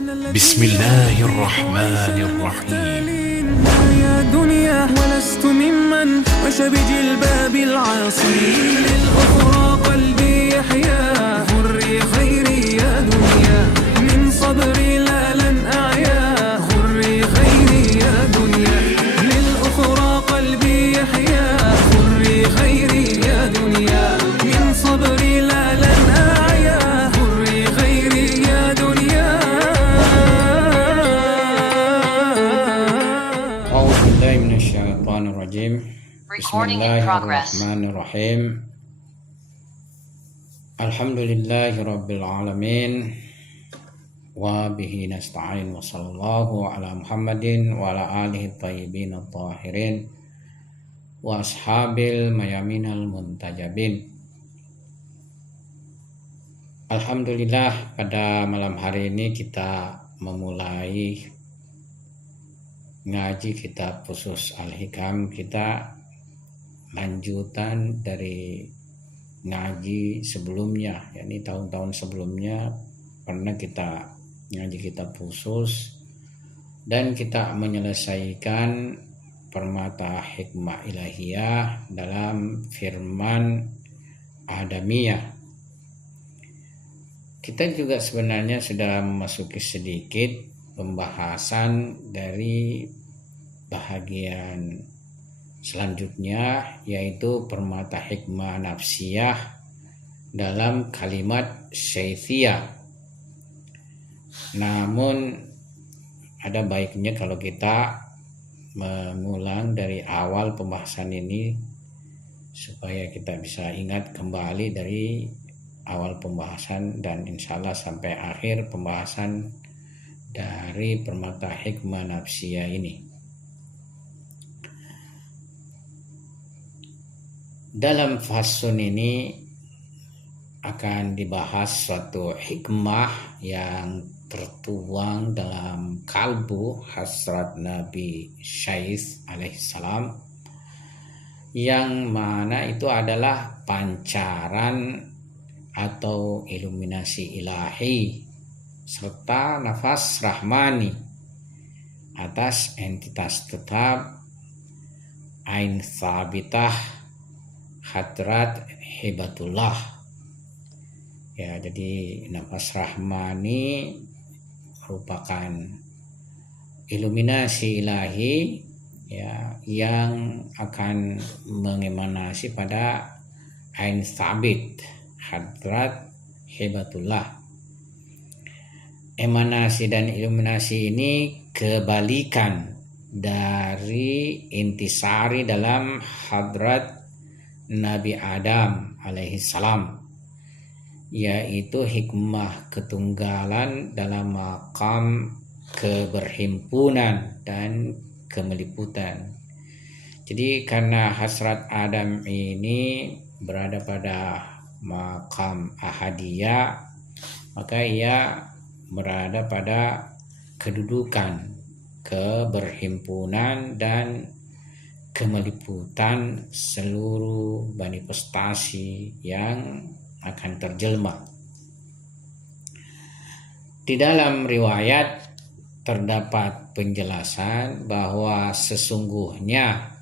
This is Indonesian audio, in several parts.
بسم الله الرحمن الرحيم. يا دنيا ولست ممن مشى بجلباب العاصي، للأخرى قلبي يحيا، غري خيري يا دنيا، من صبري لا لن أعيا، غري خيري يا دنيا، للأخرى قلبي يحيا، غري خيري يا دنيا، من صبري لا لن أعيا، غري خيري يا دنيا. أعوذ بالله من الشيطان الرجيم. بسم Recording in الله progress. الرحمن الرحيم. الحمد لله رب العالمين وبه نستعين وصلى الله على محمد وعلى آله الطيبين الطاهرين وأصحاب الميامين المنتجبين. Alhamdulillah, pada malam hari ini kita memulai ngaji kitab khusus Al-Hikam. Kita lanjutan dari ngaji sebelumnya, yakni tahun-tahun sebelumnya pernah kita ngaji kitab khusus dan kita menyelesaikan permata hikmah ilahiyah dalam firman Adamiyah. Kita juga sebenarnya sudah memasuki sedikit pembahasan dari bahagian selanjutnya, yaitu permata hikmah nafsiyah dalam kalimat syaithiyah. Namun ada baiknya kalau kita mengulang dari awal pembahasan ini supaya kita bisa ingat kembali dari awal pembahasan dan insyaallah sampai akhir pembahasan dari permata hikmah nafsiyah ini. Dalam fasun ini akan dibahas suatu hikmah yang tertuang dalam kalbu hasrat Nabi Syais alaihissalam, yang mana itu adalah pancaran atau iluminasi ilahi serta nafas rahmani atas entitas tetap Ain Thabitah Hadrat Hibatullah. Ya, jadi nafas rahmani merupakan iluminasi ilahi ya, yang akan mengemanasi pada Ain Thabit Hadrat Hibatullah. Emanasi dan iluminasi ini kebalikan dari intisari dalam hadrat Nabi Adam alaihissalam, yaitu hikmah ketunggalan dalam makam keberhimpunan dan kemeliputan. Jadi karena hasrat Adam ini berada pada makam ahadiyah, maka ia berada pada kedudukan keberhimpunan dan kemeliputan seluruh manifestasi yang akan terjelma. Di dalam riwayat terdapat penjelasan bahwa sesungguhnya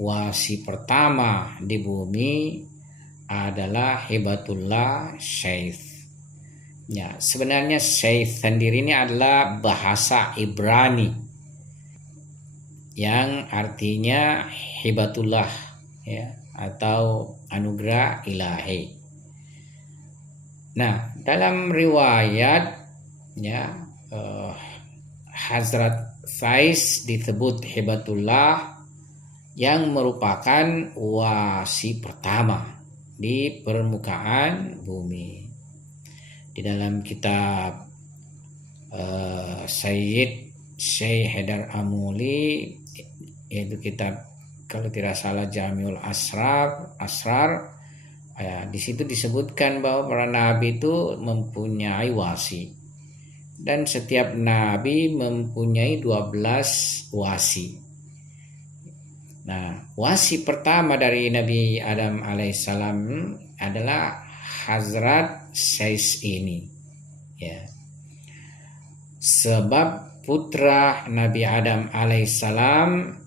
wasi pertama di bumi adalah Hibatullah Syais. Ya, sebenarnya Syais sendiri ini adalah bahasa Ibrani yang artinya hibatullah ya, atau anugerah ilahi. Nah, dalam riwayat ya, Hazrat Syais disebut hibatullah yang merupakan wasi pertama di permukaan bumi. Di dalam kitab Syekh Haidar Amuli, yaitu kitab kalau tidak salah Jamiul Asrar, ya, di situ disebutkan bahwa para nabi itu mempunyai wasi, dan setiap nabi mempunyai 12 wasi. Nah, wasi pertama dari Nabi Adam alaihissalam adalah Hazrat Syais ini, ya. Sebab putra Nabi Adam alaihissalam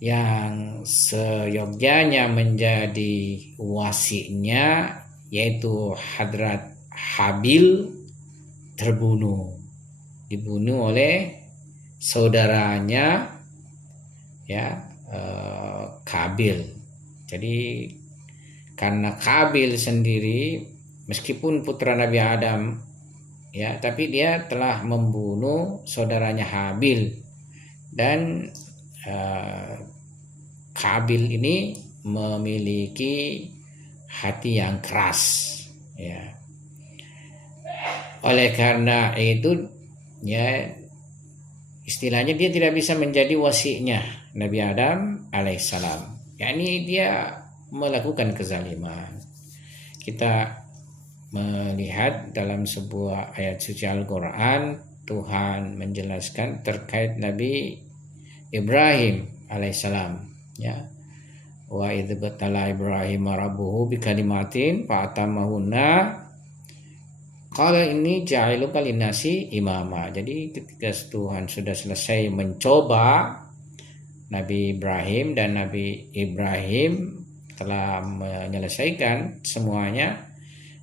yang seyogyanya menjadi wasinya, yaitu Hadrat Habil, dibunuh oleh saudaranya, ya, Kabil. Jadi karena Kabil sendiri meskipun putra Nabi Adam, ya, tapi dia telah membunuh saudaranya Habil, dan Kabil ini memiliki hati yang keras, ya. Oleh karena itu, ya, istilahnya dia tidak bisa menjadi wasinya Nabi Adam alaihissalam, yakni dia melakukan kezaliman. Kita melihat dalam sebuah ayat suci Al-Quran, Tuhan menjelaskan terkait Nabi Ibrahim alaihissalam, ya. Wa idz batala Ibrahim rabbuhu bikalimatin fa atammahunna qala inni ja'iluka linnasi imama. Jadi ketika Tuhan sudah selesai mencoba Nabi Ibrahim, dan Nabi Ibrahim telah menyelesaikan semuanya,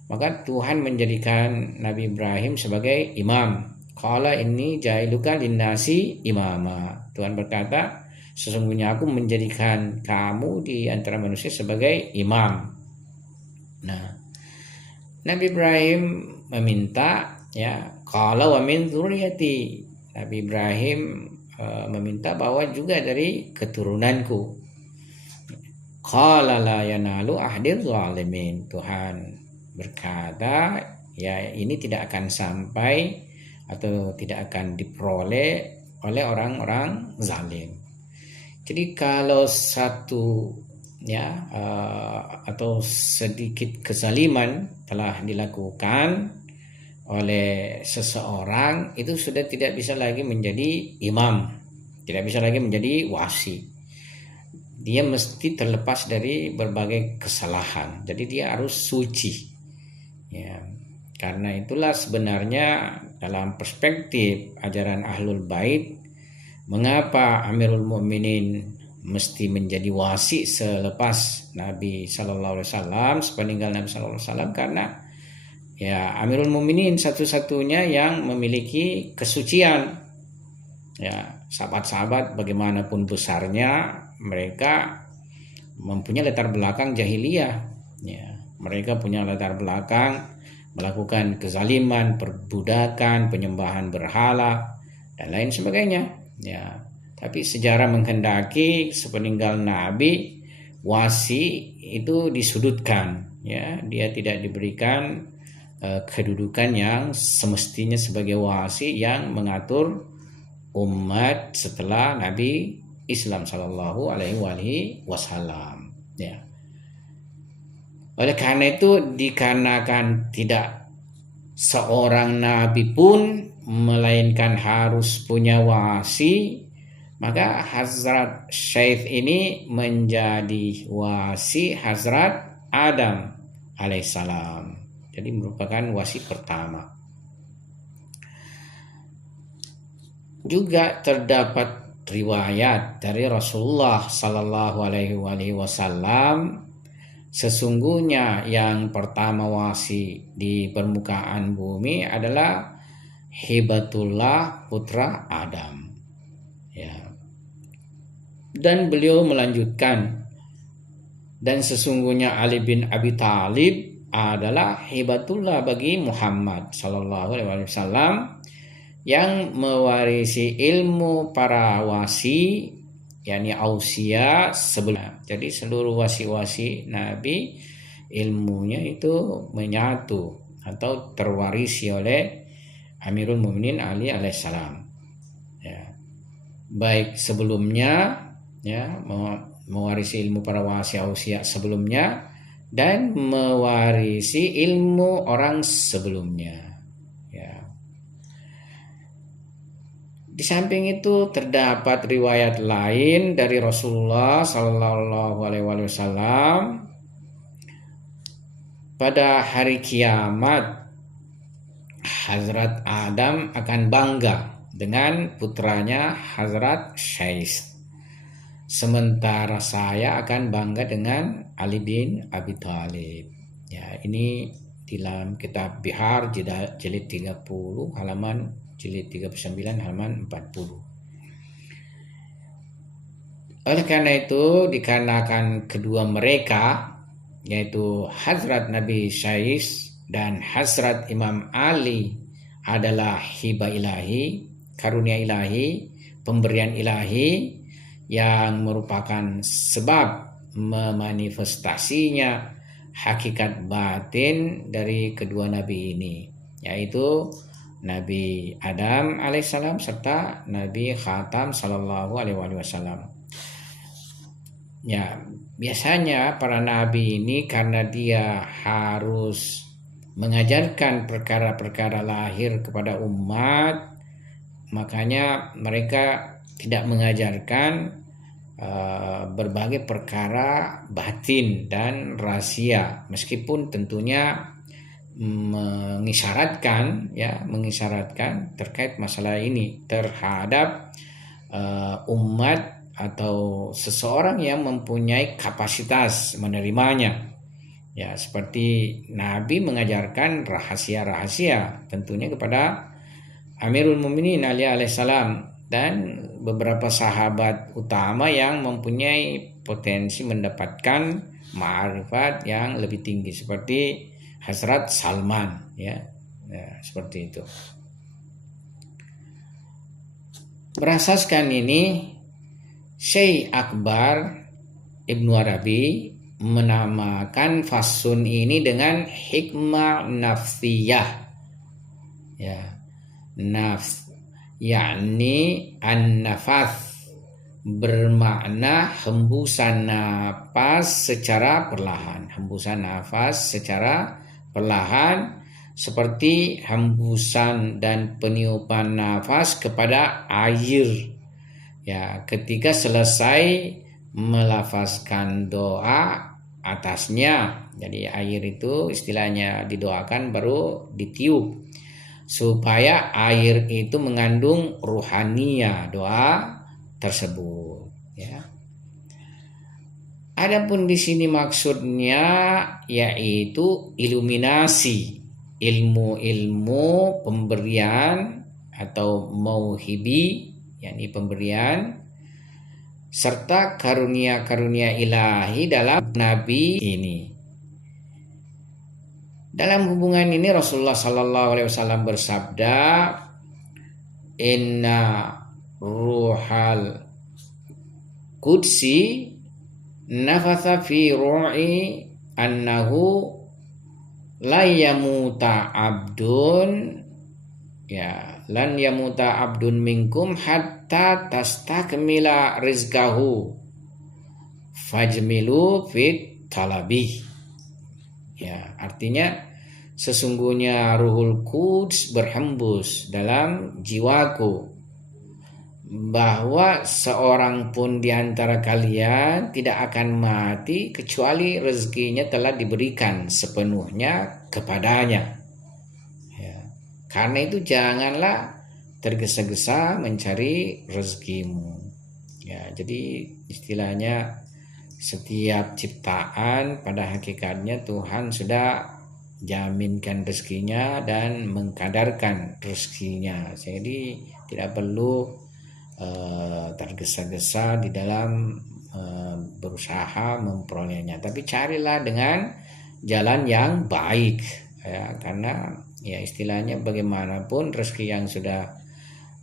maka Tuhan menjadikan Nabi Ibrahim sebagai imam. Qala inni ja'iluka linnasi imama. Tuhan berkata, sesungguhnya aku menjadikan kamu di antara manusia sebagai imam. Nah, Nabi Ibrahim meminta, ya, qala wa min dzurriyyati. Nabi Ibrahim meminta bahwa juga dari keturunanku. Qala la yanalu ahdi zalimin. Tuhan berkata, ya, ini tidak akan sampai atau tidak akan diperoleh oleh orang-orang zalim. Jadi kalau satu, ya, atau sedikit kezaliman telah dilakukan oleh seseorang, itu sudah tidak bisa lagi menjadi imam, tidak bisa lagi menjadi wasi. Dia mesti terlepas dari berbagai kesalahan. Jadi dia harus suci, ya. Karena itulah sebenarnya dalam perspektif ajaran Ahlul Bait, mengapa Amirul Mukminin mesti menjadi wasi selepas Nabi Sallallahu Alaihi Wasallam, sepeninggal Nabi Sallallahu Alaihi Wasallam? Karena, ya, Amirul Mukminin satu-satunya yang memiliki kesucian. Ya, sahabat-sahabat bagaimanapun besarnya, mereka mempunyai latar belakang jahiliyah. Ya, mereka punya latar belakang melakukan kezaliman, perbudakan, penyembahan berhala, dan lain sebagainya. Ya, tapi sejarah menghendaki sepeninggal Nabi, wasi itu disudutkan, ya, dia tidak diberikan kedudukan yang semestinya sebagai wasi yang mengatur umat setelah Nabi Islam Shallallahu Alaihi Wasallam. Ya. Oleh karena itu, dikarenakan tidak seorang nabi pun melainkan harus punya wasi, maka Hazrat Syekh ini menjadi wasi Hazrat Adam alaihissalam. Jadi merupakan wasi pertama. Juga terdapat riwayat dari Rasulullah Sallallahu Alaihi Wasallam, sesungguhnya yang pertama wasi di permukaan bumi adalah Hibatullah putra Adam, ya. Dan beliau melanjutkan, dan sesungguhnya Ali bin Abi Thalib adalah Hibatullah bagi Muhammad Sallallahu Alaihi Wasallam, yang mewarisi ilmu para wasi, yakni ausia sebelum. Jadi seluruh wasi-wasi Nabi ilmunya itu menyatu atau terwarisi oleh Amirul Mukminin Ali alaihissalam, ya. Baik sebelumnya, ya, mewarisi ilmu para wasi ausia sebelumnya, dan mewarisi ilmu orang sebelumnya, ya. Di samping itu terdapat riwayat lain dari Rasulullah Sallallahu Alaihi Wasallam, pada hari kiamat Hazrat Adam akan bangga dengan putranya Hazrat Syais. Sementara saya akan bangga dengan Ali bin Abi Thalib. Ya, ini dalam kitab Bihar jilid 30 halaman jilid 39 halaman 40. Oleh karena itu, dikarenakan kedua mereka, yaitu Hazrat Nabi Syais dan Hazrat Imam Ali adalah hibah ilahi, karunia ilahi, pemberian ilahi yang merupakan sebab memanifestasinya hakikat batin dari kedua nabi ini, yaitu Nabi Adam alaihissalam serta Nabi Khatam sallallahu alaihi wasallam. Ya, biasanya para nabi ini karena dia harus mengajarkan perkara-perkara lahir kepada umat, makanya mereka tidak mengajarkan berbagai perkara batin dan rahasia, meskipun tentunya mengisyaratkan terkait masalah ini terhadap umat atau seseorang yang mempunyai kapasitas menerimanya. Ya, seperti Nabi mengajarkan rahasia-rahasia tentunya kepada Amirul Mukminin Ali alaihissalam dan beberapa sahabat utama yang mempunyai potensi mendapatkan ma'rifat yang lebih tinggi seperti Hazrat Salman, ya seperti itu. Berasaskan ini, Syekh Akbar Ibnu Arabi menamakan fasun ini dengan hikmah nafsiyah. Ya, nafs yakni an-nafas bermakna hembusan nafas secara perlahan. Hembusan nafas secara perlahan seperti hembusan dan peniupan nafas kepada air. Ya, ketika selesai melafazkan doa atasnya. Jadi air itu istilahnya didoakan baru ditiup, supaya air itu mengandung ruhania doa tersebut. Ya. Adapun di sini maksudnya yaitu iluminasi, ilmu-ilmu pemberian atau mauhibi, yakni pemberian, serta karunia-karunia ilahi dalam Nabi ini. Dalam hubungan ini Rasulullah Sallallahu Alaihi Wasallam bersabda, Inna ruhal qudsi nafatha fi ru'i annahu la yamuta abdun, ya lan yamuta abdun minkum hatta tastakmila rizqahu fajmilu fit talabi. Ya, artinya sesungguhnya Ruhul Quds berhembus dalam jiwaku bahwa seorang pun di antara kalian tidak akan mati kecuali rezekinya telah diberikan sepenuhnya kepadanya. Ya. Karena itu janganlah tergesa-gesa mencari rezekimu. Ya, jadi istilahnya setiap ciptaan pada hakikatnya Tuhan sudah jaminkan rezekinya dan mengkadarkan rezekinya. Jadi tidak perlu tergesa-gesa di dalam berusaha memperolehnya, tapi carilah dengan jalan yang baik, ya, karena ya istilahnya bagaimanapun rezeki yang sudah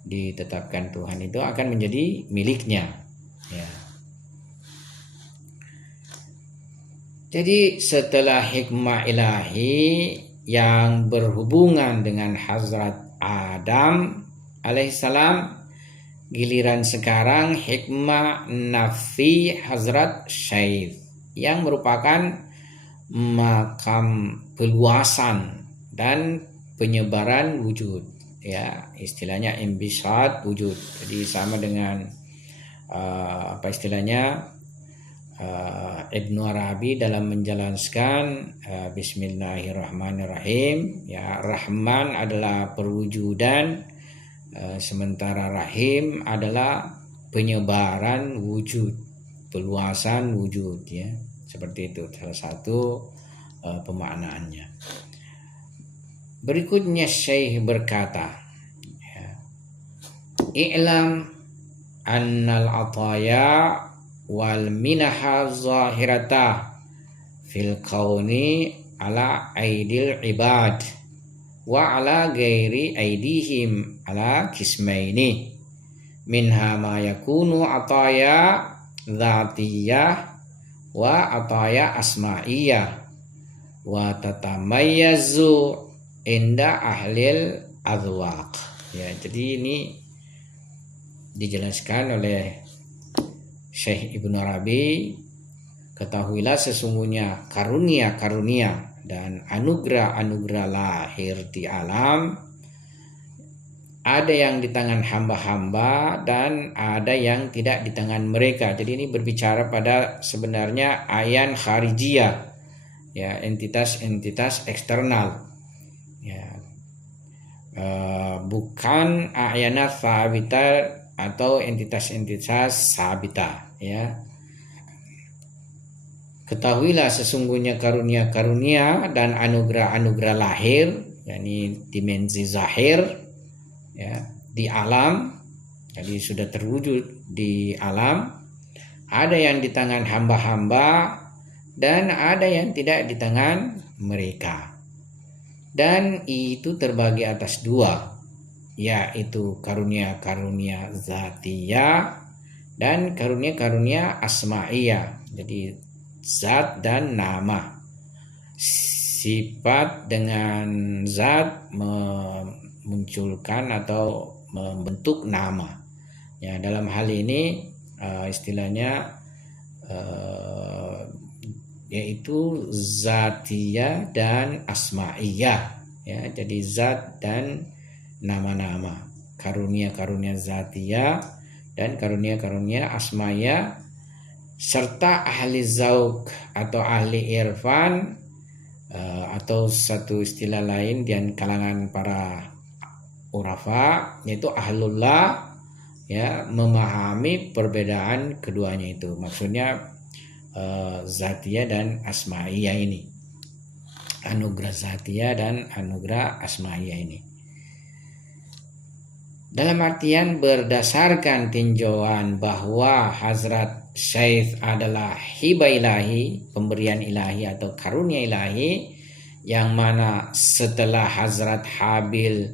ditetapkan Tuhan itu akan menjadi miliknya, ya. Jadi setelah hikmah ilahi yang berhubungan dengan Hazrat Adam alaihissalam, giliran sekarang hikmah nafsi Hazrat Syais yang merupakan makam peluasan dan penyebaran wujud, ya istilahnya imbisat wujud. Jadi sama dengan istilahnya Ibnu Arabi dalam menjelaskan Bismillahirrahmanirrahim, ya, Rahman adalah perwujudan, sementara Rahim adalah penyebaran wujud, peluasan wujud, ya, seperti itu salah satu pemaknaannya. Berikutnya Syekh berkata, ya, I'lam annal ataya wal minaha zahirata fil kauni ala aidil ibad wa ala ghairi aidihim ala kismaini minha ma yakunu ataya dzatiyah wa ataya asma'iyah wa tatamayyazu inda ahlil adwaq. Ya, jadi ini dijelaskan oleh Syekh Ibnu Arabi, ketahuilah sesungguhnya karunia-karunia dan anugerah-anugerah lahir di alam ada yang di tangan hamba-hamba dan ada yang tidak di tangan mereka. Jadi ini berbicara pada sebenarnya ayan kharijiyah, ya, entitas-entitas eksternal, ya, bukan ayana sabita atau entitas-entitas sabita, ya. Ketahuilah sesungguhnya karunia-karunia dan anugerah-anugerah lahir, yakni dimensi zahir, ya, di alam, jadi sudah terwujud di alam, ada yang di tangan hamba-hamba dan ada yang tidak di tangan mereka, dan itu terbagi atas dua, yaitu karunia-karunia zatiyah dan karunia-karunia asma'iyah, jadi zat dan nama. Sifat dengan zat memunculkan atau membentuk nama, ya, dalam hal ini istilahnya yaitu zatiyah dan asma'iyah, ya, jadi zat dan nama-nama, karunia-karunia zatiyah dan karunia-karunia asma'iyah, serta ahli zauq atau ahli irfan, atau satu istilah lain di kalangan para urafa, yaitu ahlullah, ya, memahami perbedaan keduanya itu, maksudnya zatiyah dan asma'iyah ini, anugerah zatiyah dan anugerah asma'iyah ini. Dalam artian berdasarkan tinjauan bahwa Hazrat Syekh adalah hibah ilahi, pemberian ilahi atau karunia ilahi, yang mana setelah Hazrat Habil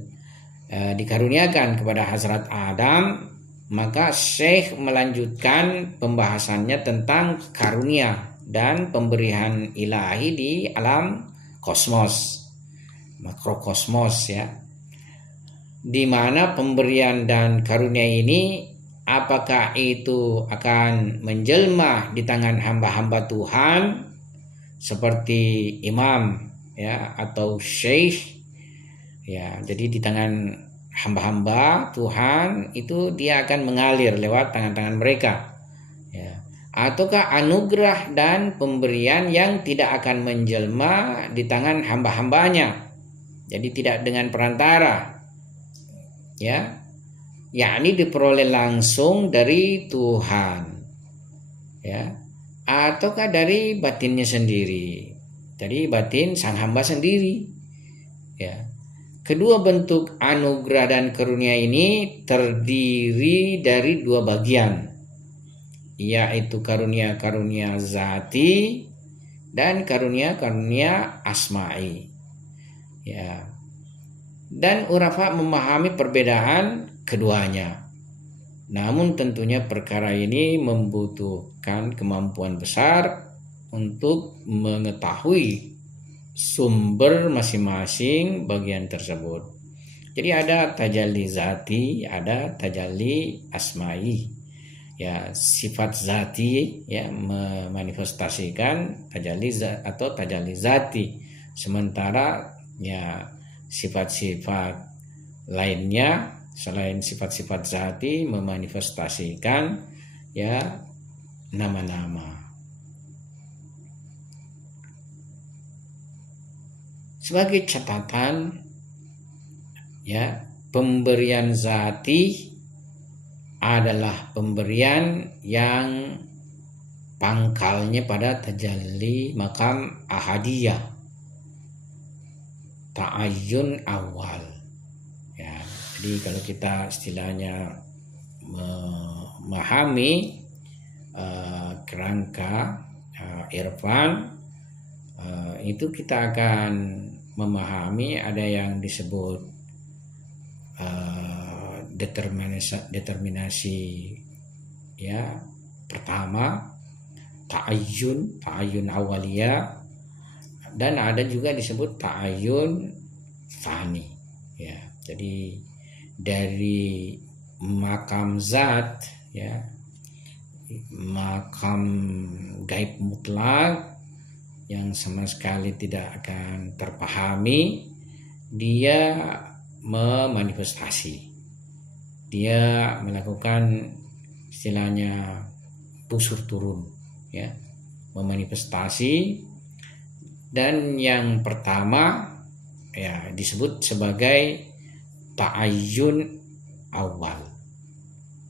dikaruniakan kepada Hazrat Adam, maka Syekh melanjutkan pembahasannya tentang karunia dan pemberian ilahi di alam kosmos, makrokosmos, ya, di mana pemberian dan karunia ini apakah itu akan menjelma di tangan hamba-hamba Tuhan seperti imam, ya, atau syekh, ya, jadi di tangan hamba-hamba Tuhan itu dia akan mengalir lewat tangan-tangan mereka, ya, ataukah anugerah dan pemberian yang tidak akan menjelma di tangan hamba-hambanya, jadi tidak dengan perantara, ya, yakni diperoleh langsung dari Tuhan, ya, ataukah dari batinnya sendiri, dari batin sang hamba sendiri, ya. Kedua bentuk anugerah dan karunia ini terdiri dari dua bagian, yaitu karunia-karunia zati dan karunia-karunia asma'i, ya. Dan urafa memahami perbedaan keduanya. Namun tentunya perkara ini membutuhkan kemampuan besar untuk mengetahui sumber masing-masing bagian tersebut. Jadi ada tajalli zati, ada tajalli asma'i. Ya, sifat zati, ya, memanifestasikan tajalli atau tajalli zati. Sementara, ya, sifat-sifat lainnya selain sifat-sifat zati memanifestasikan, ya, nama-nama. Sebagai catatan, ya, pemberian zati adalah pemberian yang pangkalnya pada tajalli makam ahadiyah, ta'ayyun awal. Ya, jadi kalau kita istilahnya memahami kerangka irfan, itu kita akan memahami ada yang disebut determinasi, ya, pertama ta'ayyun awaliyah, dan ada juga disebut ta'ayyun tsani, ya. Jadi dari makam zat, ya, makam gaib mutlak yang sama sekali tidak akan terpahami, dia memanifestasi, dia melakukan istilahnya busur turun, ya, memanifestasi. Dan yang pertama, ya, disebut sebagai ta'ayyun awal,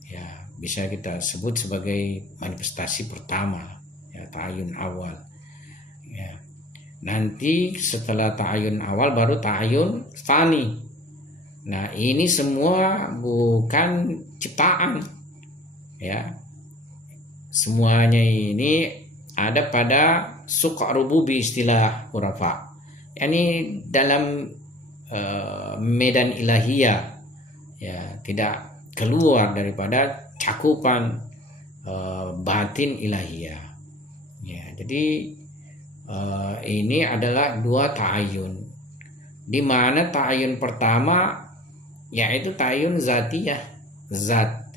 ya, bisa kita sebut sebagai manifestasi pertama, ya, ta'ayyun awal, ya. Nanti setelah ta'ayyun awal baru ta'ayyun tsani. Nah, ini semua bukan ciptaan, ya. Semuanya ini ada pada suqa rububi istilah urafa. Ini dalam medan ilahiyah, ya, tidak keluar daripada cakupan batin ilahiyah, ya. Jadi ini adalah dua ta'ayyun, di mana ta'ayyun pertama yaitu ta'ayyun zatiyah, zat.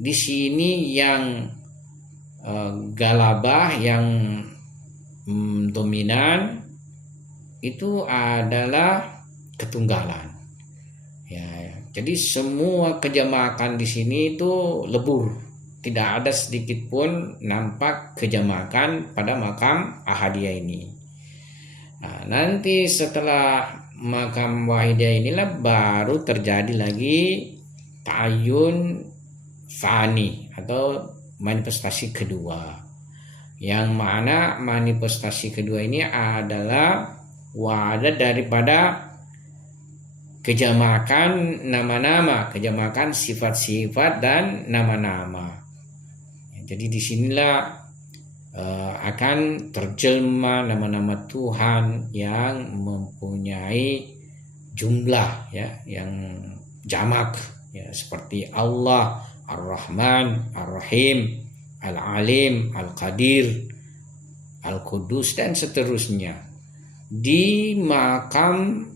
Di sini yang galabah, yang dominan itu adalah ketunggalan, ya. Jadi semua kejamakan di sini itu lebur, tidak ada sedikit pun nampak kejamakan pada makam ahadiyah ini. Nah, nanti setelah makam wahidiyah inilah baru terjadi lagi ta'ayyun tsani atau manifestasi kedua, yang mana manifestasi kedua ini adalah wadah daripada kejamakan nama-nama, kejamakan sifat-sifat dan nama-nama. Jadi disinilah akan terjelma nama-nama Tuhan yang mempunyai jumlah, ya, yang jamak, ya, seperti Allah, Ar-Rahman, Ar-Rahim, Al-Alim, Al-Qadir, Al-Qudus, dan seterusnya di makam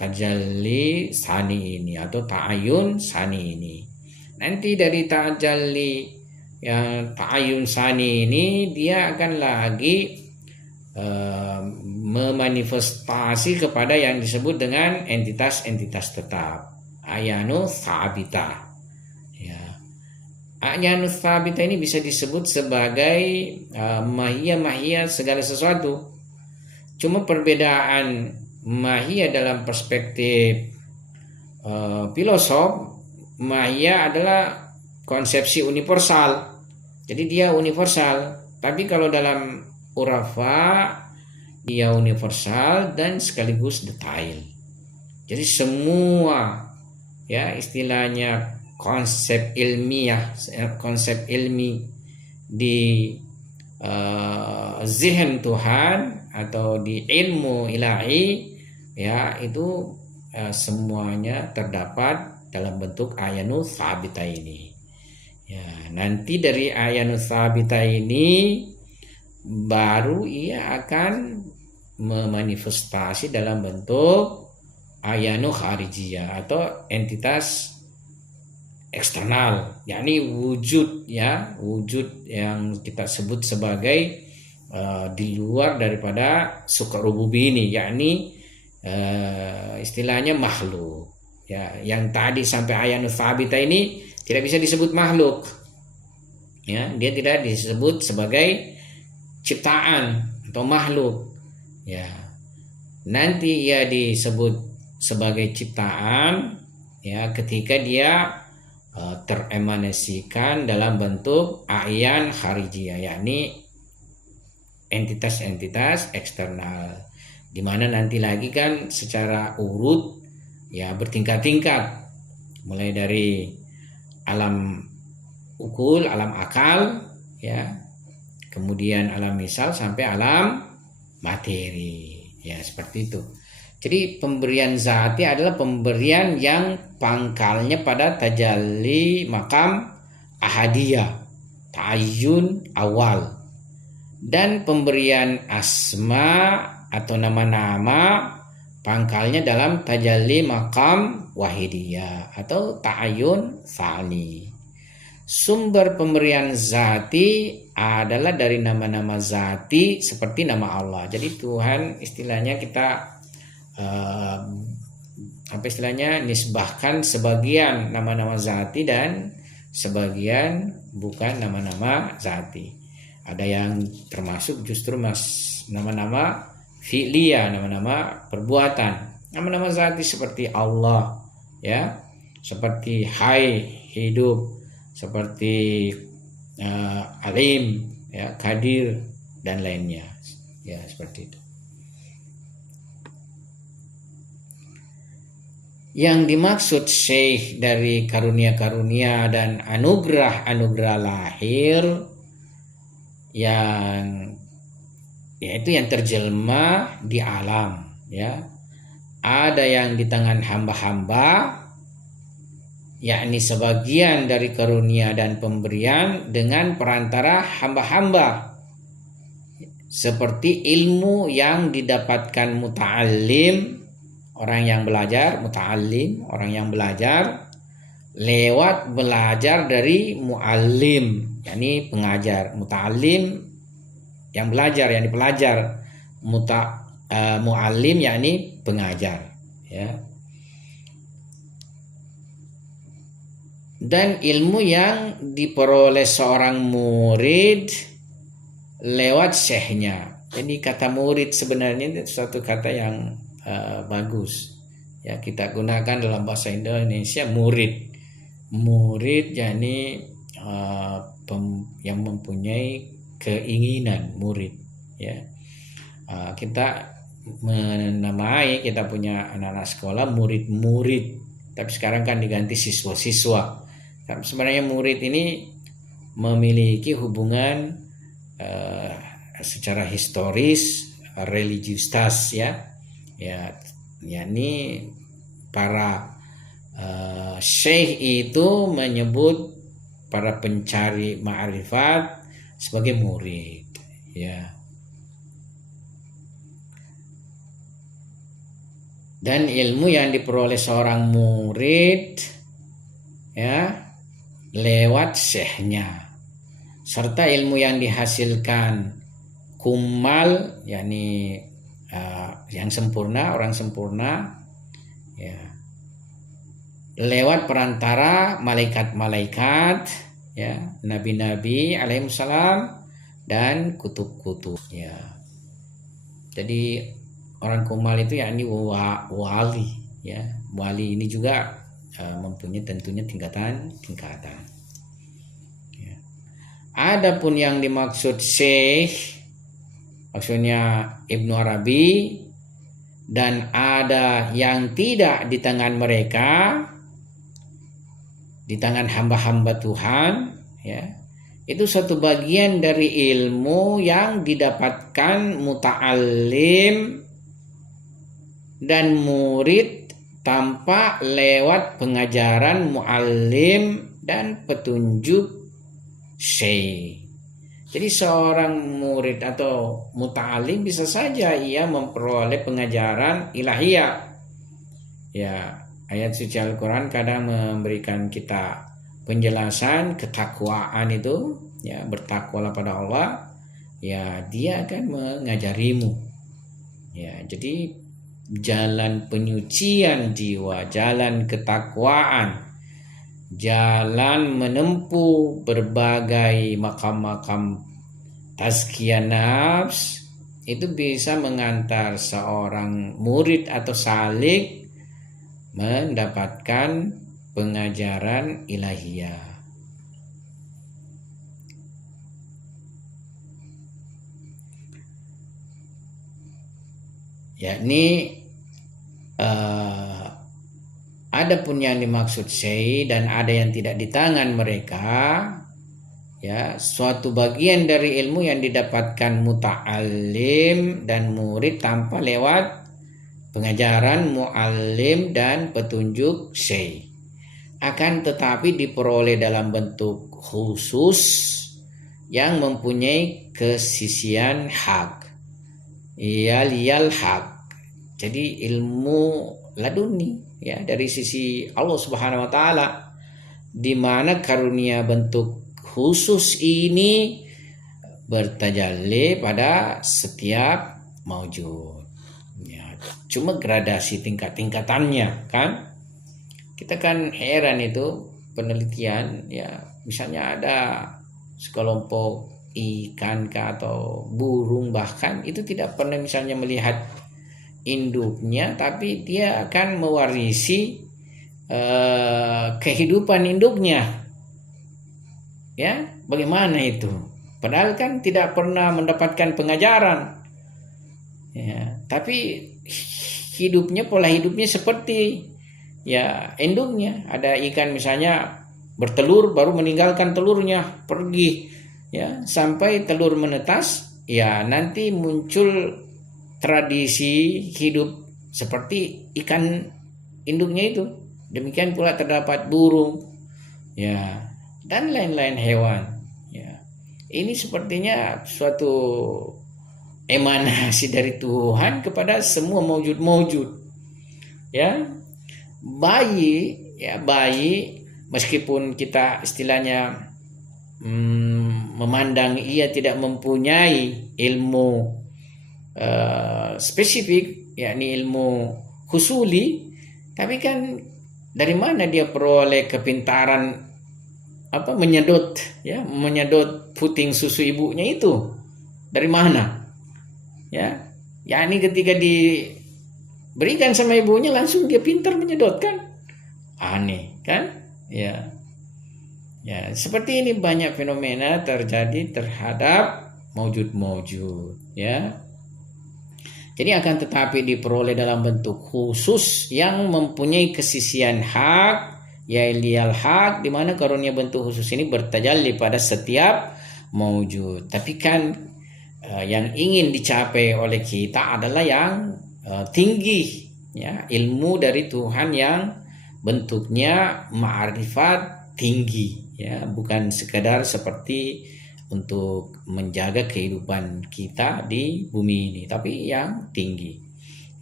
tajalli tsani ini atau ta'ayyun tsani ini. Nanti dari tajalli yang ta'ayyun tsani ini dia akan lagi memanifestasi kepada yang disebut dengan entitas-entitas tetap, ayanu tsabita, ya. Ayanu tsabita ini bisa disebut sebagai mahiyah segala sesuatu. Cuma perbedaan mahiyah dalam perspektif filosof, mahiyah adalah konsepsi universal. Jadi dia universal. Tapi kalau dalam urafa dia universal dan sekaligus detail. Jadi semua, ya, istilahnya konsep ilmiah, konsep ilmi di zihin Tuhan atau di ilmu ilahi, ya, itu semuanya terdapat dalam bentuk ayanu tsabita ini, ya. Nanti dari ayanu tsabita ini baru ia akan memanifestasi dalam bentuk ayanu kharijiyah atau entitas eksternal, yakni wujud, ya, wujud yang kita sebut sebagai di luar daripada suqa rububi ini, yakni istilahnya makhluk, ya. Yang tadi sampai ayanu tsabita ini tidak bisa disebut makhluk, ya, dia tidak disebut sebagai ciptaan atau makhluk, ya. nanti ia disebut sebagai ciptaan ya ketika dia teremanasikan dalam bentuk a'yan kharijiyah, yakni entitas-entitas eksternal, di mana nanti lagi kan secara urut ya bertingkat-tingkat, mulai dari alam ukul, alam akal ya, kemudian alam misal sampai alam materi ya, seperti itu. Jadi pemberian zati adalah pemberian yang pangkalnya pada tajalli makam ahadiyah, ta'ayyun awal. Dan pemberian asma atau nama-nama pangkalnya dalam tajalli makam wahidiyah atau ta'ayyun tsani. Sumber pemberian zati adalah dari nama-nama zati seperti nama Allah. Jadi Tuhan istilahnya kita nisbahkan sebagian nama-nama zati dan sebagian bukan nama-nama zati. Ada yang termasuk justru nama-nama fi'liyah, nama-nama perbuatan. Nama-nama zati seperti Allah ya, seperti Hai, hidup, seperti Alim ya, Qadir dan lainnya ya, seperti itu. Yang dimaksud syekh dari karunia-karunia dan anugerah-anugerah lahir yang yaitu yang terjelma di alam ya. Ada yang di tangan hamba-hamba, yakni sebagian dari karunia dan pemberian dengan perantara hamba-hamba, seperti ilmu yang didapatkan muta'allim, orang yang belajar, muta'allim, orang yang belajar, lewat belajar dari mu'allim, yakni pengajar. Muta'allim yang belajar, yakni pelajar. Mu'allim yakni pengajar ya. Dan ilmu yang diperoleh seorang murid lewat syekhnya. Jadi kata murid sebenarnya itu suatu kata yang bagus ya, kita gunakan dalam bahasa Indonesia murid yakni yang mempunyai keinginan, murid ya. Kita menamai, kita punya anak-anak sekolah murid-murid, tapi sekarang kan diganti siswa-siswa. Sebenarnya murid ini memiliki hubungan secara historis religiusitas ya, yakni para syekh itu menyebut para pencari ma'rifat sebagai murid ya. Dan ilmu yang diperoleh seorang murid ya lewat syekhnya, serta ilmu yang dihasilkan kumal yakni yang sempurna, orang sempurna ya, lewat perantara malaikat-malaikat ya, nabi-nabi alaihissalam dan kutub-kutub ya. Jadi orang kumal itu yakni wali ya. Wali ini juga mempunyai tentunya tingkatan ya. Adapun yang dimaksud syekh maksudnya Ibnu Arabi, dan ada yang tidak di tangan mereka, di tangan hamba-hamba Tuhan ya, itu satu bagian dari ilmu yang didapatkan muta'allim dan murid tanpa lewat pengajaran mu'allim dan petunjuk syekh. Jadi seorang murid atau muta'alim bisa saja ia memperoleh pengajaran ilahiyah. Ya, ayat suci Al-Quran kadang memberikan kita penjelasan ketakwaan itu, ya, bertakwalah pada Allah, ya dia akan mengajarimu. Ya, jadi jalan penyucian jiwa, jalan ketakwaan, jalan menempuh berbagai makam-makam tazkiyah nafs itu bisa mengantar seorang murid atau salik mendapatkan pengajaran ilahiyah. Yakni ada pun yang dimaksud syai dan ada yang tidak di tangan mereka, ya, suatu bagian dari ilmu yang didapatkan muta'allim dan murid tanpa lewat pengajaran mu'allim dan petunjuk syai, akan tetapi diperoleh dalam bentuk khusus yang mempunyai kesisian hak, liyal hak. Jadi ilmu laduni, ya, dari sisi Allah Subhanahu wa taala, di mana karunia bentuk khusus ini bertajalli pada setiap maujud. Ya, cuma gradasi tingkat-tingkatannya, kan? Kita kan heran itu penelitian, ya, misalnya ada sekelompok ikan atau burung bahkan itu tidak pernah misalnya melihat induknya, tapi dia akan mewarisi kehidupan induknya. Ya, bagaimana itu? Padahal kan tidak pernah mendapatkan pengajaran. Ya, tapi hidupnya, pola hidupnya seperti ya induknya. Ada ikan misalnya bertelur baru meninggalkan telurnya, pergi, ya, sampai telur menetas, ya nanti muncul tradisi hidup seperti ikan induknya itu. Demikian pula terdapat burung, ya, dan lain-lain hewan. Ya, ini sepertinya suatu emanasi dari Tuhan kepada semua maujud-maujud. Ya, bayi meskipun kita istilahnya memandang ia tidak mempunyai ilmu spesifik, yakni ilmu husuli, tapi kan dari mana dia peroleh kepintaran menyedot puting susu ibunya itu? Dari mana? Ya, yakni ketika diberikan sama ibunya langsung dia pintar menyedot, kan? Aneh, kan? Ya. Ya, seperti ini banyak fenomena terjadi terhadap maujud-maujud, ya. Jadi akan tetapi diperoleh dalam bentuk khusus yang mempunyai kesisian hak, liyal hak, di mana karunia bentuk khusus ini bertajalli pada setiap maujud. Tapi kan yang ingin dicapai oleh kita adalah yang tinggi, ya, ilmu dari Tuhan yang bentuknya ma'rifat tinggi, ya, bukan sekedar seperti untuk menjaga kehidupan kita di bumi ini, tapi yang tinggi,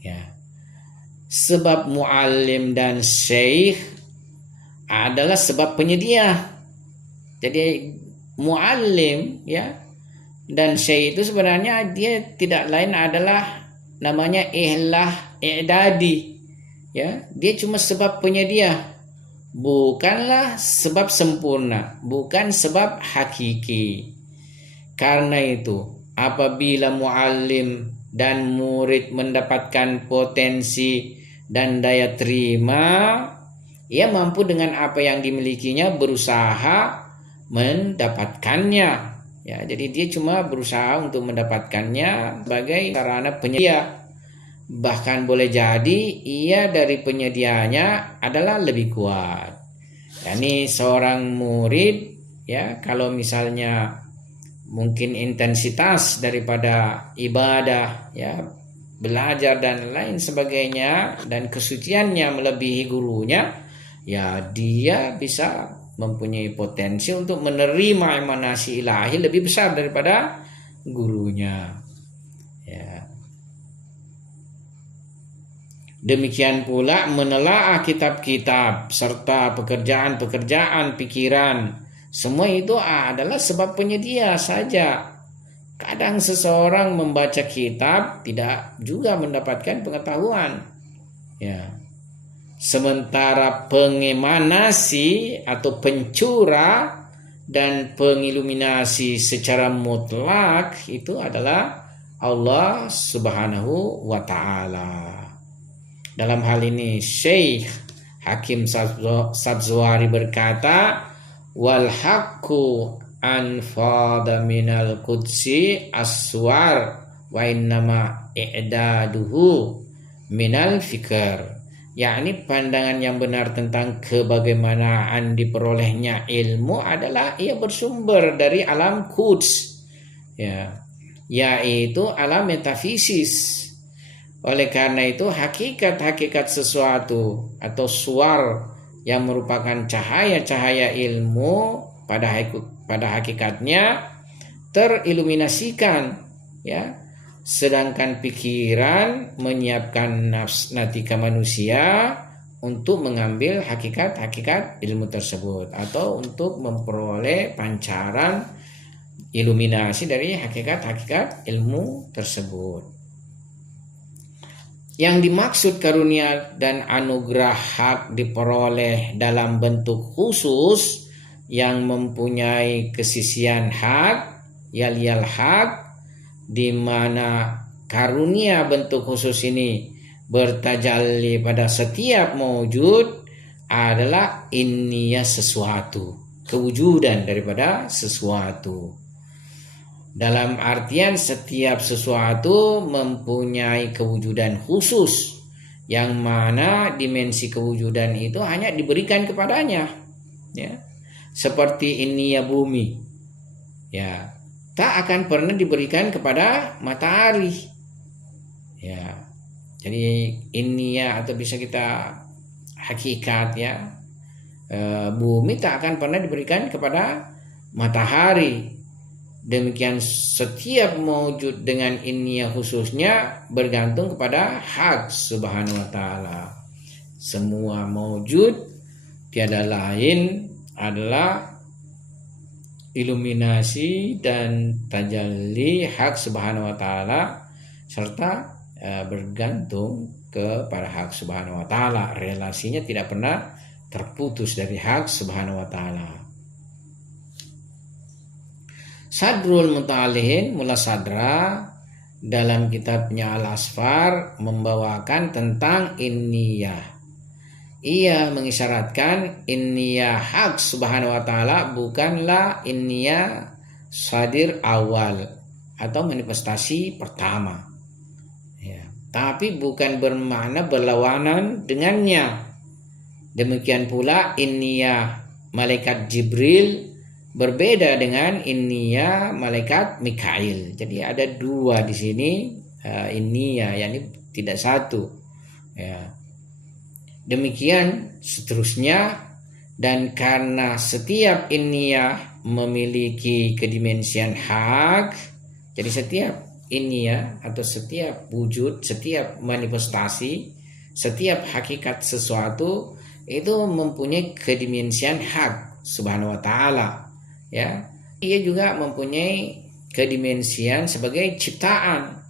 ya. Sebab muallim dan syekh adalah sebab penyedia. Jadi muallim, ya, dan syekh itu sebenarnya dia tidak lain adalah namanya i'dadi, ya. Dia cuma sebab penyedia, bukanlah sebab sempurna, bukan sebab hakiki. Karena itu, apabila muallim dan murid mendapatkan potensi dan daya terima, ia mampu dengan apa yang dimilikinya berusaha mendapatkannya. Ya, jadi dia cuma berusaha untuk mendapatkannya sebagai sarana penyedia. Bahkan boleh jadi ia dari penyedianya adalah lebih kuat. Yani seorang murid, ya, kalau misalnya mungkin intensitas daripada ibadah, ya, belajar dan lain sebagainya, dan kesuciannya melebihi gurunya, ya dia bisa mempunyai potensi untuk menerima emanasi ilahi lebih besar daripada gurunya, ya. Demikian pula menelaah kitab-kitab serta pekerjaan-pekerjaan pikiran, semua itu adalah sebab penyedia saja. Kadang seseorang membaca kitab tidak juga mendapatkan pengetahuan, ya. Sementara pengemanasi atau pencura dan pengiluminasi secara mutlak itu adalah Allah Subhanahu wa Ta'ala. Dalam hal ini Syekh Hakim Sadzwari berkata, wal haqqu anfada minal qudsi aswar wa innama i'daduhu minal fikr. Yakni pandangan yang benar tentang kebagaimanaan diperolehnya ilmu adalah ia bersumber dari alam quds, yaitu alam metafisis. Oleh karena itu hakikat-hakikat sesuatu atau suar yang merupakan cahaya-cahaya ilmu pada hakikatnya teriluminasikan, sedangkan pikiran menyiapkan natika manusia untuk mengambil hakikat-hakikat ilmu tersebut atau untuk memperoleh pancaran iluminasi dari hakikat-hakikat ilmu tersebut. Yang dimaksud karunia dan anugerah hak diperoleh dalam bentuk khusus yang mempunyai kesisian hak, yal hak, di mana karunia bentuk khusus ini bertajalli pada setiap mawjud adalah inniyah sesuatu, kewujudan daripada sesuatu. Dalam artian setiap sesuatu mempunyai kewujudan khusus yang mana dimensi kewujudan itu hanya diberikan kepadanya, seperti inniyah bumi, tak akan pernah diberikan kepada matahari, jadi inniyah atau bisa kita hakikat, bumi tak akan pernah diberikan kepada matahari. Demikian setiap mawjud dengan inniyah khususnya bergantung kepada hak Subhanahu wa Ta'ala. Semua mawjud tiada lain adalah iluminasi dan tajalli hak Subhanahu wa Ta'ala serta bergantung kepada hak Subhanahu wa Ta'ala. Relasinya tidak pernah terputus dari hak Subhanahu wa Ta'ala. Sadrul Muta'alihin Mula Sadra dalam kitabnya Al-Asfar membawakan tentang inniyah. Ia mengisyaratkan inniyah hak Subhanahu wa Ta'ala bukanlah inniyah sadir awal atau manifestasi pertama, tapi bukan bermakna berlawanan dengannya. Demikian pula inniyah malaikat Jibril berbeda dengan inniyah malaikat Mikail. Jadi ada dua di sini inniyah, yakni tidak satu. Demikian seterusnya, dan karena setiap inniyah memiliki kedimensian hak, jadi setiap inniyah atau setiap wujud, setiap manifestasi, setiap hakikat sesuatu itu mempunyai kedimensian hak Subhanahu wa Ta'ala. Ia juga mempunyai kedimensian sebagai ciptaan.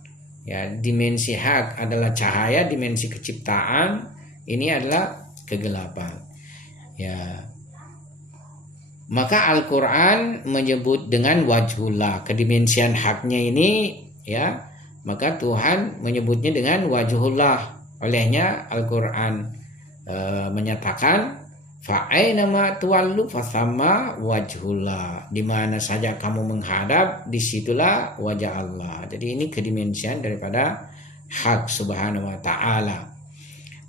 Dimensi hak adalah cahaya, dimensi keciptaan ini adalah kegelapan. Maka Al-Quran menyebut dengan wajhullah, kedimensian haknya ini, maka Tuhan menyebutnya dengan wajhullah. Olehnya Al-Quran menyatakan fa'ainama tuwallu fathamma wajhullah, di mana saja kamu menghadap disitulah wajah Allah. Jadi ini kedimensian daripada hak Subhanahu wa Ta'ala.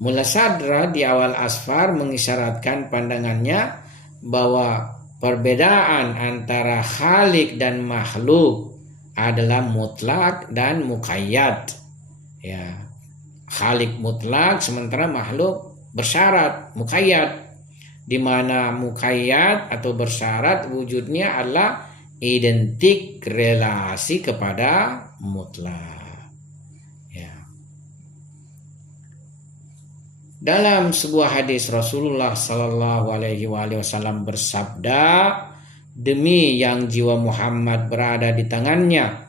Mula Sadra di awal Asfar mengisyaratkan pandangannya bahwa perbedaan antara khalik dan makhluk adalah mutlak dan muqayyad. Khalik mutlak sementara makhluk bersyarat, muqayyad. Di mana muqayyad atau bersyarat wujudnya adalah identik relasi kepada mutlak. Dalam sebuah hadis Rasulullah Sallallahu Alaihi Wasallam bersabda, demi yang jiwa Muhammad berada di tangannya,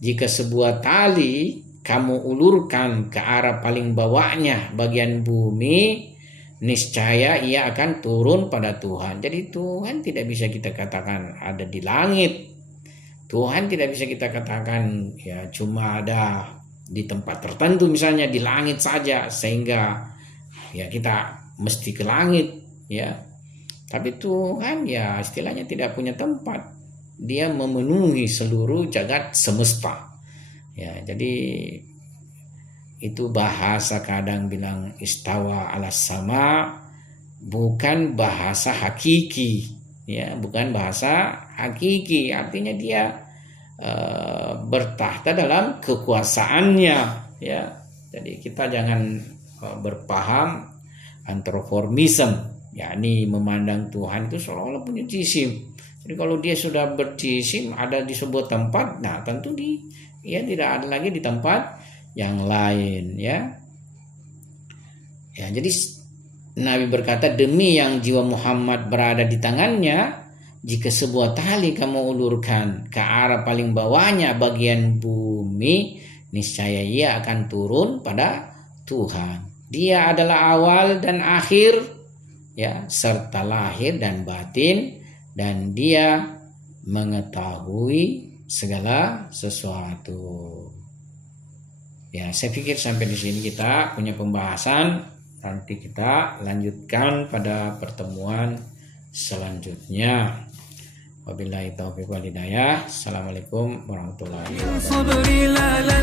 jika sebuah tali kamu ulurkan ke arah paling bawahnya bagian bumi, niscaya ia akan turun pada Tuhan. Jadi Tuhan tidak bisa kita katakan ada di langit, Tuhan tidak bisa kita katakan ya cuma ada di tempat tertentu, misalnya di langit saja, sehingga ya kita mesti ke langit ya. Tapi Tuhan ya istilahnya tidak punya tempat. Dia memenuhi seluruh jagat semesta. Ya, jadi itu bahasa kadang bilang istawa ala sama, bukan bahasa hakiki ya, bukan bahasa hakiki. Artinya dia bertahta dalam kekuasaannya ya. Jadi kita jangan berpaham antroformism, yakni memandang Tuhan itu seolah-olah punya jisim. Jadi kalau dia sudah berjisim ada di sebuah tempat, nah tentu dia tidak ada lagi di tempat yang lain ya. Ya, jadi Nabi berkata, demi yang jiwa Muhammad berada di tangannya, jika sebuah tali kamu ulurkan ke arah paling bawahnya bagian bumi, niscaya ia akan turun pada Tuhan. Dia adalah awal dan akhir ya, serta lahir dan batin, dan dia mengetahui segala sesuatu. Ya, saya pikir sampai di sini kita punya pembahasan. Nanti kita lanjutkan pada pertemuan selanjutnya. Wabillahi taufiq wal hidayah. Assalamualaikum warahmatullahi wabarakatuh.